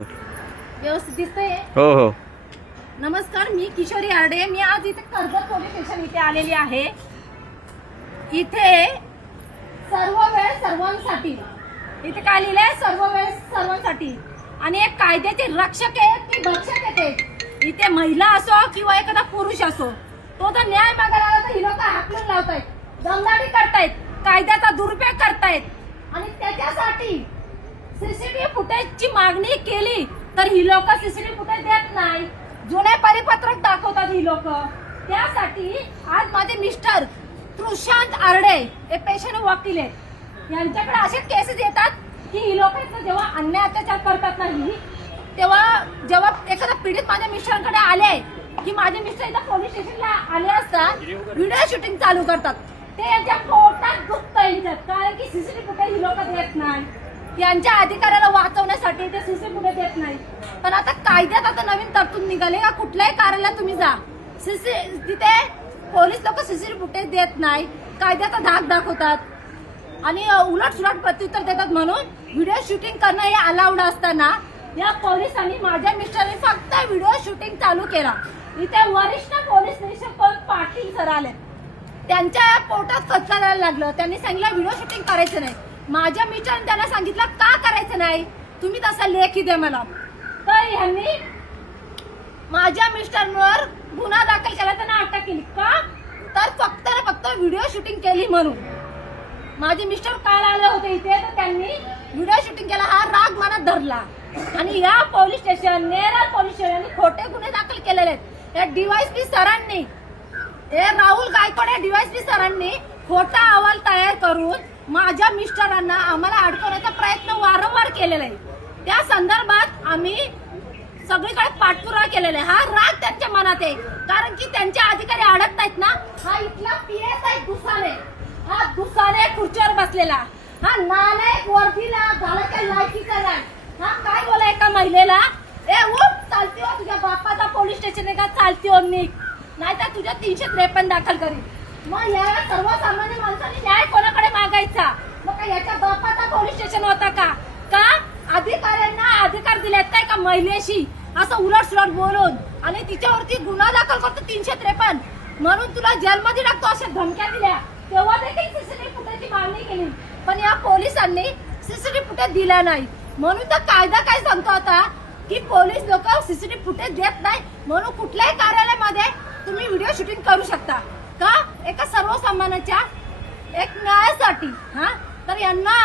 व्यवस्थित दिसतंय? हो हो. नमस्कार मी किशोरी आरडे. मी आज इथे कर्जत पोलीस स्टेशन इथे आलेली आहे. इथे सर्व वेळ सर्वांसाठी इथे काय लिहिलंय? सर्व वेळ सर्वांसाठी. आणि एक कायद्याचे रक्षक आहे की भक्षक आहे ते. इथे महिला असो किंवा एखादा पुरुष असो तो जर न्याय मागायला आला तर ही लोक हाकलून लावतायत दमदाटी करतायत कायद्याचा दुरुपयोग करतायत. आणि त्याच्यासाठी सीसीटीव्ही फुटेजची मागणी केली तर ही लोक सीसीटीव्ही फुटेज देत नाही. जुने परिपत्रक दाखवतात ही लोक. त्यासाठी आज माझे मिस्टर तृशांत आरडे हे पेशंट वकील आहेत. यांच्याकडे असे केसेस येतात की ही लोक जेव्हा अन्याय अत्याचार करतात नाही तेव्हा जेव्हा एखादा पीडित माझ्या मिस्टरांकडे आले की माझे मिस्टर इथं पोलीस स्टेशनला आले असता व्हिडिओ शूटिंग चालू करतात. ते यांच्या पोटात दुखतं यांच्यात कारण की सीसीटीव्ही फुटेज ही लोक देत नाही. यांच्या अधिकाराला वाचवण्यासाठी ते सीसी फुटेज देत नाही. पण आता कायद्यात आता नवीन तरतूद निघाले का? कुठल्याही कार्यालयात तुम्ही जा. सीसी तिथे पोलीस लोक सीसी फुटेज देत नाही. कायद्याचा धाक दाखवतात. आणि उलट सुलट प्रत्युत्तर देतात म्हणून व्हिडिओ शूटिंग करणं हे अलाउड असताना या पोलिसांनी माझ्या मिस्टरने फक्त व्हिडिओ शूटिंग चालू केला. इथे वरिष्ठ पोलीस निरीक्षक पाटील सर आले. त्यांच्या पोटात खचकायला लागलं. त्यांनी सांगितलं व्हिडिओ शूटिंग करायचं नाही. माझ्या मिस्टरने त्यांना सांगितलं का करायचं नाही? तुम्ही तसा लेखी द्या मला. तर ह्यांनी माझ्या मिस्टरवर गुन्हा दाखल केला त्यांना अटक केली. का? तर फक्त ना फक्त व्हिडिओ शूटिंग केली म्हणून. माझे मिस्टर काल आले होते इथे तर त्यांनी व्हिडिओ शूटिंग केला हा राग मनात धरला. आणि या police station Neral police station खोटे गुन्हे दाखल केलेले आहेत. या डीवायसपी सरांनी हे राहुल गायकवाड या डीवायसपी सरांनी खोटा अहवाल तयार करून माझ्या मिस्टरांना आम्हाला अडकवण्याचा प्रयत्न वारंवार केलेला आहे. त्या संदर्भात आम्ही सगळीकडे पाठपुरावा केलेला आहे. हा राग त्यांच्या मनात आहे. कारण की त्यांचे अधिकारी अडत नाहीत ना हा इथला पीएस आहे दुसाने. हा दुसाने खुर्चीवर बसलेला. हा नालायक वर्दीला घालायच्या लायकीचा नाही हा काय बोला एका महिलेला? ए उठ चालती हो तुझ्या बापाचा पोलीस स्टेशन आहे का चालती हो निघ नाहीतर तुझ्या तीनशे त्रेपन्न दाखल करीन. मग या सर्वसामान्य माणसाने न्याय कोणाकडे मागायचा मग काय याच्या बापाचा पोलीस स्टेशन होता का? का? अधिकाऱ्यांना अधिकार दिलेत काय का महिलेशी? असं उलट सुलट बोलून. आणि तिच्यावरती गुन्हा दाखल करतो तीनशे त्रेपन्न. म्हणून तुला जेलमध्ये टाकतो अशा धमक्या दिल्या. तेव्हा देखील सीसीटीव्ही फुटेजची मागणी केली. पण या पोलिसांनी सीसीटीव्ही फुटेज दिला नाही. म्हणून तर कायदा काय सांगतो आता? की पोलीस लोक सीसीटीव्ही फुटेज देत नाही. म्हणून कुठल्याही कार्यालयामध्ये तुम्ही व्हिडिओ शूटिंग करू शकता. का? एका सर्वसामान्याच्या एक न्यायासाठी हा? तर यांना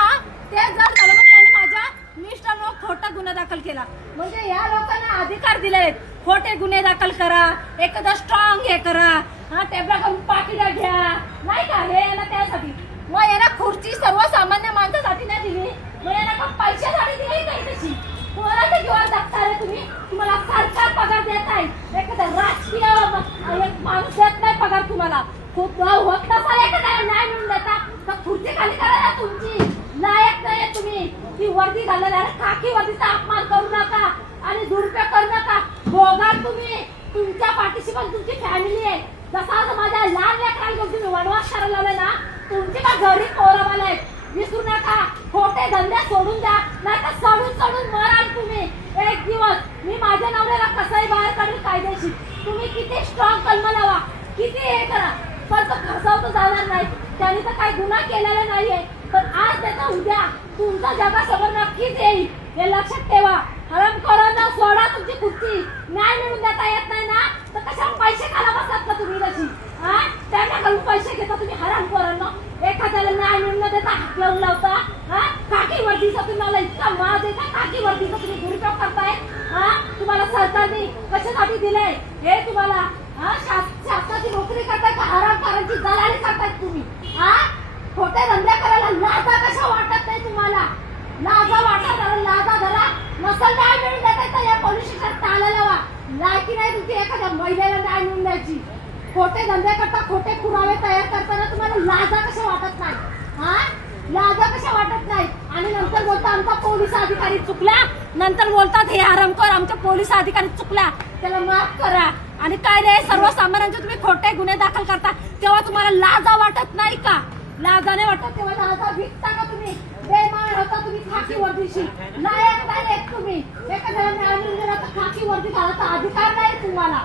ते जर झालं म्हणजे यांनी माझ्या मिस्टरवर खोटा गुन्हा दाखल केला. म्हणजे या लोकांना अधिकार दिले आहेत खोटे गुन्हे दाखल करा. एखादा स्ट्रॉंग हे करा. हा टेबला करून पाकिटा घ्या. नाही का? हे याला त्यासाठी. मग याला खुर्ची सर्वसामान्य माणसासाठी नाही दिली मग याला का पैशासाठी दिली काही तशी कोणाच्या जीवावर जगता रे तुम्ही तुम्हाला सरकार पगार देत आहे एखादा राजकीय म- एक माणूस देत नाही पगार तुम्हाला. खूप होत नसाल एखाद्याला न्याय मिळून देता. तर खुर्ची खाली करा ना तुमची. लायक नाही तुम्ही. ती वर्दी घालणार आहे खाकी वर्दीचा अपमान करू नका आणि दुरुपयोग करू नका. भोगा तुम्ही. तुमच्या पाठीशी पण तुमची फॅमिली आहे. जसा माझ्या लहान लेकराला तुम्ही वनवास करायला लावलाय ना तुमची पण घरी पोरं आहेत विसरू नका खोटे धंदे सोडून द्या नाही तर सोडून सोडून मराल तुम्ही एक दिवस मी माझ्या नवऱ्याला कसंही बाहेर काढून कायदेशीर तुम्ही किती स्ट्रॉंग कलम लावा किती हे करा. पण तो फसवतो जाणार नाही. त्याने तर काही गुन्हा केलेला नाहीये. पण आज त्याचा उद्या तुमचा जगासमोर नक्कीच येईल. हे लक्षात ठेवा. हरम ना सोडा तुमची कुस्ती न्याय मिळून देता येत नाही ना? तर कशा पैसे खाला बसतात का तुम्ही तशी हा घालून पैसे घेता तुम्ही हरम करा एखाद्याला न्याय मिळून न देता हात लावून लावता. हा काकी वर्दीचा तुम्हाला इतका माल देता. का काकी वर्दीचा तुम्ही दुरुपयोग करताय. हा तुम्हाला सरकारने कशासाठी दिलंय? हे तुम्हाला शासनाची नोकरी करताय का? हराम करायची दलाली करतायत तुम्ही. हा? खोटे धंदे करायला लाजा कशा वाटत नाही तुम्हाला? लाजा वाटत धरा लाजा धरा नसल न्याय मिळून देताय तर या पोलीस स्टेशन ताला लावा. लायकी नाही तुमची एखाद्या महिलेला न्याय मिळून द्यायची? खोटे धंदे करता खोटे पुरावे तयार करताना तुम्हाला लाजा कशा वाटत नाही? हा? लाजा कशा वाटत नाही? आणि नंतर बोलता आमचा पोलीस अधिकारी चुकला. नंतर बोलतात हे आरामकर आमच्या पोलीस अधिकारी चुकला. त्याला माफ करा. आणि काय रे सर्वसामान्यांचे तुम्ही खोटे गुन्हे दाखल करता तेव्हा तुम्हाला लाजा वाटत नाही का? लाजाने वाटत तेव्हा लाजा विकता का तुम्ही. बेमान होता तुम्ही खाकी वर्दीशी. नायक नायक तुम्ही. एखाद्याला न्याय मिळून तर अधिकार नाही तुम्हाला.